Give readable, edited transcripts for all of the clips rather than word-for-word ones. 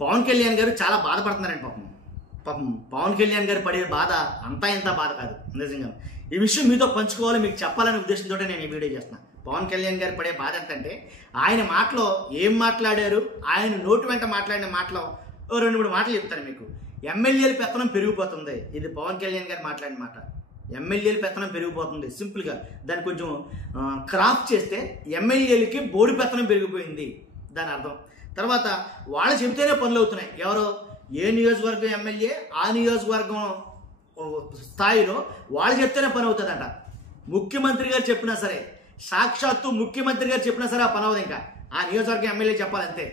పవన్ కళ్యాణ్ గారు చాలా బాధపడుతున్నారండి. పాపం పవన్ కళ్యాణ్ గారు పడే బాధ అంతా ఇంత బాధ కాదు నిజంగా. ఈ విషయం మీతో పంచుకోవాలి, మీకు చెప్పాలనే ఉద్దేశంతో నేను ఈ వీడియో చేస్తున్నాను. పవన్ కళ్యాణ్ గారు పడే బాధ ఎంతంటే, ఆయన మాటలో ఏం మాట్లాడారు, ఆయన నోటి వెంట మాట్లాడిన మాటలో 2-3 మాటలు చెప్తాను మీకు. ఎమ్మెల్యేల పెత్తనం పెరిగిపోతుంది, ఇది పవన్ కళ్యాణ్ గారు మాట్లాడిన మాట. ఎమ్మెల్యేల పెత్తనం పెరిగిపోతుంది, సింపుల్గా దాన్ని కొంచెం క్రాఫ్ట్ చేస్తే ఎమ్మెల్యేలకి బోడి పెత్తనం పెరిగిపోయింది దాని అర్థం. తర్వాత వాళ్ళు చెబితేనే పనులు అవుతున్నాయి. ఎవరో ఏ నియోజకవర్గం ఎమ్మెల్యే ఆ నియోజకవర్గం స్థాయిలో వాళ్ళు చెప్తేనే పని అవుతుందంట. ముఖ్యమంత్రి గారు చెప్పినా సరే, సాక్షాత్తు ముఖ్యమంత్రి గారు చెప్పినా సరే ఆ పని అవ్వదు. ఇంకా ఆ నియోజకవర్గం ఎమ్మెల్యే చెప్పాలంతే.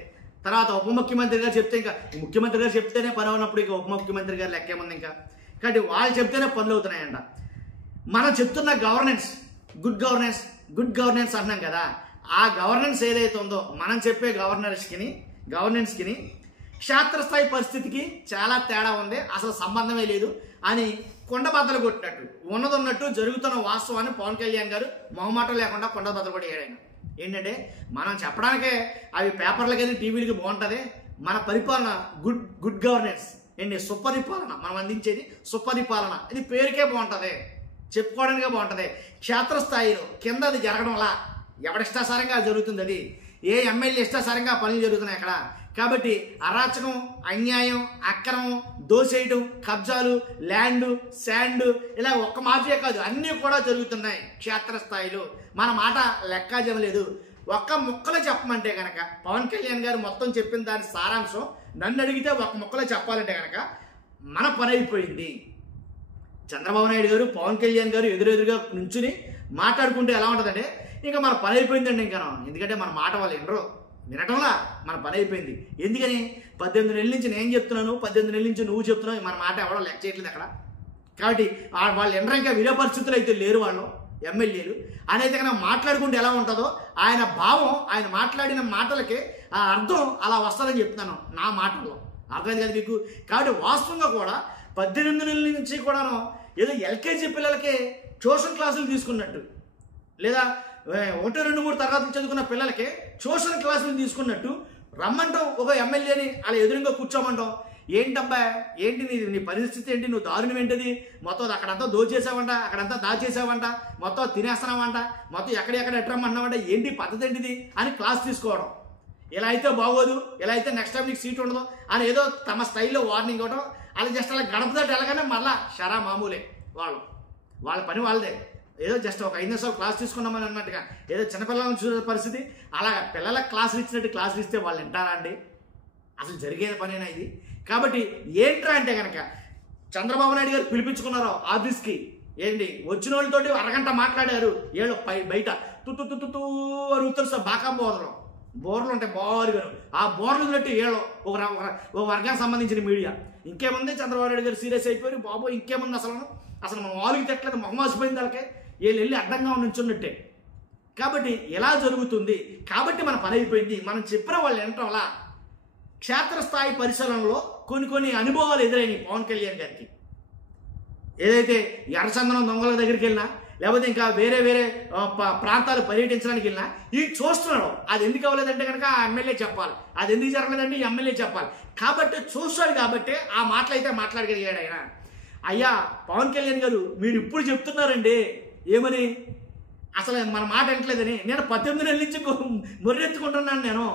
తర్వాత ఉప ముఖ్యమంత్రి గారు చెప్తే, ఇంకా ముఖ్యమంత్రి గారు చెప్తేనే పని అవునప్పుడు ఇంకా ఉప ముఖ్యమంత్రి గారు లెక్కేముంది ఇంకా. కాబట్టి వాళ్ళు చెప్తేనే పనులు అవుతున్నాయంట. మనం చెప్తున్న గవర్నెన్స్, గుడ్ గవర్నెన్స్ అంటున్నాం కదా, ఆ గవర్నెన్స్ ఏదైతే ఉందో, మనం చెప్పే గవర్నెన్స్కి క్షేత్రస్థాయి పరిస్థితికి చాలా తేడా ఉంది, అసలు సంబంధమే లేదు అని కొండబద్దలు కొట్టినట్టు, ఉన్నదన్నట్టు జరుగుతున్న వాస్తవాన్ని పవన్ కళ్యాణ్ గారు మొహమాటం లేకుండా కొండబద్దలు కూడా వేయడం. ఏంటంటే మనం చెప్పడానికే అవి పేపర్లకి టీవీలకి బాగుంటుంది, మన పరిపాలన గుడ్ గవర్నెన్స్ ఏంటి, సుపరిపాలన, మనం అందించేది సుపరిపాలన, ఇది పేరుకే బాగుంటుంది, చెప్పుకోవడానికే బాగుంటుంది. క్షేత్రస్థాయిలో కింద అది జరగడంలా ఎవడిష్టాసారంగా జరుగుతుంది, అది ఏ ఎమ్మెల్యే ఇష్టాసారంగా పనులు జరుగుతున్నాయి అక్కడ. కాబట్టి అరాచకం, అన్యాయం, అక్రమం, దోసేయడం, కబ్జాలు, ల్యాండ్, శాండ్, ఇలా ఒక్క మాఫియా కాదు అన్నీ కూడా జరుగుతున్నాయి క్షేత్రస్థాయిలో. మన మాట లెక్కాజం లేదు. ఒక్క ముక్కలో చెప్పమంటే కనుక పవన్ కళ్యాణ్ గారు మొత్తం చెప్పిన దాని సారాంశం నన్ను అడిగితే ఒక్క ముక్కలో చెప్పాలంటే కనుక మన పని అయిపోయింది. చంద్రబాబు నాయుడు గారు పవన్ కళ్యాణ్ గారు ఎదురెదురుగా నుంచుని మాట్లాడుకుంటే ఎలా ఉంటుందంటే ఇంకా మన పని అయిపోయిందండి. ఇంకా ఎందుకంటే మన మాట వాళ్ళు వినటంలా మన పని అయిపోయింది. ఎందుకని 18 నెలల నుంచి నేను చెప్తున్నాను, 18 నెలల నుంచి నువ్వు చెప్తున్నావు, మన మాట ఎవడో లెక్క చేయట్లేదు అక్కడ. కాబట్టి వాళ్ళు ఎండరా ఇంకా వినే పరిస్థితులు అయితే లేరు వాళ్ళు ఎమ్మెల్యేలు అనేది కనుక మాట్లాడుకుంటే ఎలా ఉంటుందో ఆయన భావం, ఆయన మాట్లాడిన మాటలకి ఆ అర్థం అలా వస్తుందని చెప్తున్నాను నా మాటల్లో. అర్థమైంది కదా మీకు. కాబట్టి వాస్తవంగా కూడా 18 నెలల నుంచి కూడాను ఏదో ఎల్కేజీ పిల్లలకి ట్యూషన్ క్లాసులు తీసుకున్నట్టు, లేదా 1, 2, 3 తరగతులు చదువుకున్న పిల్లలకి ట్యూషన్ క్లాసులు తీసుకున్నట్టు రమ్మంటాం ఒక ఎమ్మెల్యేని, అలా ఎదురుగా కూర్చోమంటాం. ఏంటబ్బా, ఏంటి నీ పరిస్థితి ఏంటి, నువ్వు దారుణం ఏంటిది, మొత్తం అక్కడంతా దోచేసావంట, అక్కడంతా దాచేసావంట, మొత్తం తినేస్తున్నావంట, మొత్తం ఎక్కడెక్కడ ఎట్టరమ్మన్నావంట, ఏంటి పద్ధతి ఏంటిది అని క్లాస్ తీసుకోవడం. ఇలా అయితే బాగోదు, ఇలా అయితే నెక్స్ట్ టైం నీకు సీట్ ఉండదు అని ఏదో తమ స్టైల్లో వార్నింగ్ ఇవ్వడం. అలా జస్ట్ అలా గడప దాటి వెళ్ళగానే మళ్ళా షరా మామూలే వాళ్ళ పని వాళ్ళదే. ఏదో జస్ట్ ఒక 5 నిమిషాలు క్లాస్ తీసుకున్నామని అన్నట్టుగా ఏదో చిన్నపిల్లలను చూసే పరిస్థితి. అలా పిల్లలకు క్లాసులు ఇచ్చినట్టు క్లాసులు ఇస్తే వాళ్ళు వింటారా అండి? అసలు జరిగేది పనేనా ఇది? కాబట్టి ఏంట్రా అంటే కనుక చంద్రబాబు నాయుడు గారు పిలిపించుకున్నారు ఆఫీస్కి. ఏంటి వచ్చిన వాళ్ళతోటి అరగంట మాట్లాడారు. ఏళ్ళు బయట తుత్తు అరుగుతారు సార్, బాకా బోర్లు ఉంటాయి బోరుగా, ఆ బోర్లు పెట్టి ఏళ్ళు ఒక వర్గానికి సంబంధించిన మీడియా. ఇంకేముంది, చంద్రబాబు నాయుడు గారు సీరియస్ అయిపోయి బాబు ఇంకేముంది, అసలు మనం వాళ్ళకి తెట్లేదు, మొహమాసిపోయింది వాళ్ళకే, వీళ్ళు వెళ్ళి అడ్డంగా నుంచున్నట్టే. కాబట్టి ఎలా జరుగుతుంది, కాబట్టి మన పని అయిపోయింది. మనం చెప్పిన వాళ్ళు వినటంలా క్షేత్రస్థాయి పరిశీలనలో కొన్ని అనుభవాలు ఎదురైనాయి పవన్ కళ్యాణ్ గారికి. ఏదైతే ఎర్రచందనం దొంగల దగ్గరికి వెళ్ళినా, లేకపోతే ఇంకా వేరే ప్రాంతాలు పర్యటించడానికి వెళ్ళినా ఈ చూస్తున్నాడు. అది ఎందుకు అవ్వలేదంటే కనుక ఆ ఎమ్మెల్యే చెప్పాలి, అది ఎందుకు జరగలేదంటే ఈ ఎమ్మెల్యే చెప్పాలి. కాబట్టి చూస్తాడు, కాబట్టి ఆ మాటలు అయితే మాట్లాడగలిగాడు ఆయన. అయ్యా పవన్ కళ్యాణ్ గారు, మీరు ఇప్పుడు చెప్తున్నారండి ఏమని, అసలు మన మాట వింటలేదని. నేను 18 నెలల నుంచి మొర్రెత్తుకుంటున్నాను, నేను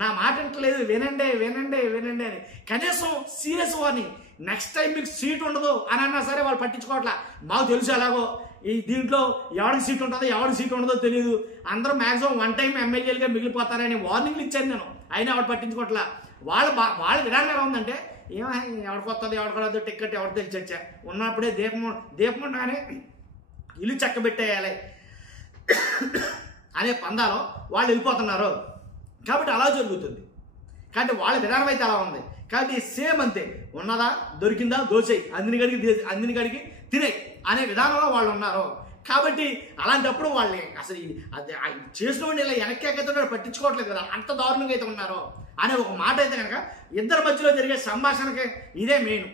నా మాట వింటలేదు, వినండి అని. కనీసం సీరియస్ వార్నింగ్, నెక్స్ట్ టైం మీకు సీట్ ఉండదు అని అన్నా సరే వాళ్ళు పట్టించుకోవట్లా. మాకు తెలుసు ఎలాగో ఈ దీంట్లో ఎవరికి సీట్ ఉంటుందో ఎవరికి సీట్ ఉండదో తెలియదు, అందరూ మ్యాక్సిమం 1 టైం ఎమ్మెల్యేలుగా మిగిలిపోతారని వార్నింగ్లు ఇచ్చాను నేను, అయినా ఎవరు పట్టించుకోవట్లా. వాళ్ళ విధానం ఎలా ఉందంటే ఎవరికి వస్తుంది ఎవరికొద్దు టికెట్ ఎవరు తెలిసొచ్చా, ఉన్నప్పుడే దీపం ఉండగానే ఇల్లు చక్కబెట్టేయాలి అనే పందాలో వాళ్ళు వెళ్ళిపోతున్నారు. కాబట్టి అలా జరుగుతుంది. కాబట్టి వాళ్ళ విధానం అయితే అలా ఉంది. కాబట్టి సేమ్ అంతే, ఉన్నదా దొరికిందా దోచేయి, అందిని గడికి తినే అనే విధానంలో వాళ్ళు ఉన్నారు. కాబట్టి అలాంటప్పుడు వాళ్ళని అసలు అది చేసిన వాడిని ఇలా వెనక్కి పట్టించుకోవట్లేదు కదా, అంత దారుణంగా అయితే ఉన్నారు అనే ఒక మాట అయితే కనుక ఇద్దరి మధ్యలో జరిగే సంభాషణకి ఇదే మెయిన్.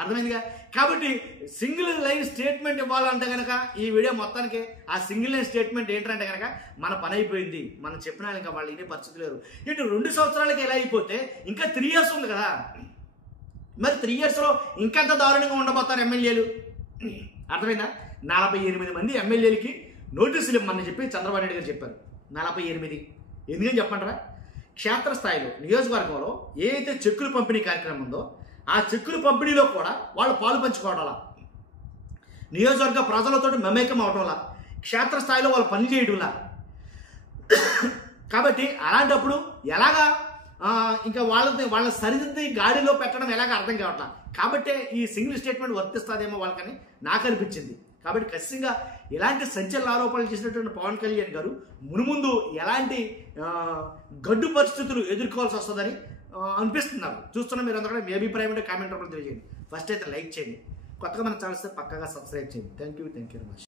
అర్థమైందిగా. కాబట్టి సింగిల్ లైన్ స్టేట్మెంట్ ఇవ్వాలంటే కనుక ఈ వీడియో మొత్తానికి ఆ సింగిల్ లైన్ స్టేట్మెంట్ ఏంటంటే కనుక మన పని అయిపోయింది, మనం చెప్పినా ఇంకా వాళ్ళు ఇనే పరిస్థితి లేరు. ఇటు 2 సంవత్సరాలకి ఎలా అయిపోతే ఇంకా 3 years ఉంది కదా, మరి 3 yearsలో ఇంకెంత దారుణంగా ఉండబోతారు ఎమ్మెల్యేలు. అర్థమైందా. 48 మంది ఎమ్మెల్యేలకి నోటీసులు ఇవ్వమని చెప్పి చంద్రబాబు నాయుడు గారు చెప్పారు. 48 ఎందుకని చెప్పంటారా, క్షేత్రస్థాయిలో నియోజకవర్గంలో ఏదైతే చెక్కులు పంపిణీ కార్యక్రమం ఉందో ఆ చెక్కుల పంపిణీలో కూడా వాళ్ళు పాలు పంచుకోవడంలా, నియోజకవర్గ ప్రజలతో మమేకం అవటంలా, క్షేత్రస్థాయిలో వాళ్ళు పని చేయడంలా. కాబట్టి అలాంటప్పుడు ఎలాగా ఇంకా వాళ్ళ సరిదిద్ది గాడిలో పెట్టడం ఎలాగ అర్థం కావట్లా. కాబట్టి ఈ సింగిల్ స్టేట్మెంట్ వర్తిస్తుందేమో వాళ్ళకని నాకు అనిపించింది. కాబట్టి ఖచ్చితంగా ఇలాంటి సంచలన ఆరోపణలు చేసినటువంటి పవన్ కళ్యాణ్ గారు మునుముందు ఎలాంటి గడ్డు పరిస్థితులు ఎదుర్కోవాల్సి వస్తుందని అనిపిస్తున్నారు. చూస్తున్నా మీరు అందరూ మీ అభిప్రాయం అంటే కామెంట్ రూపంలో తెలియజేయండి. ఫస్ట్ అయితే లైక్ చేయండి, కొత్తగా మన ఛానల్స్ పక్కగా సబ్స్క్రైబ్ చేయండి. Thank you very much.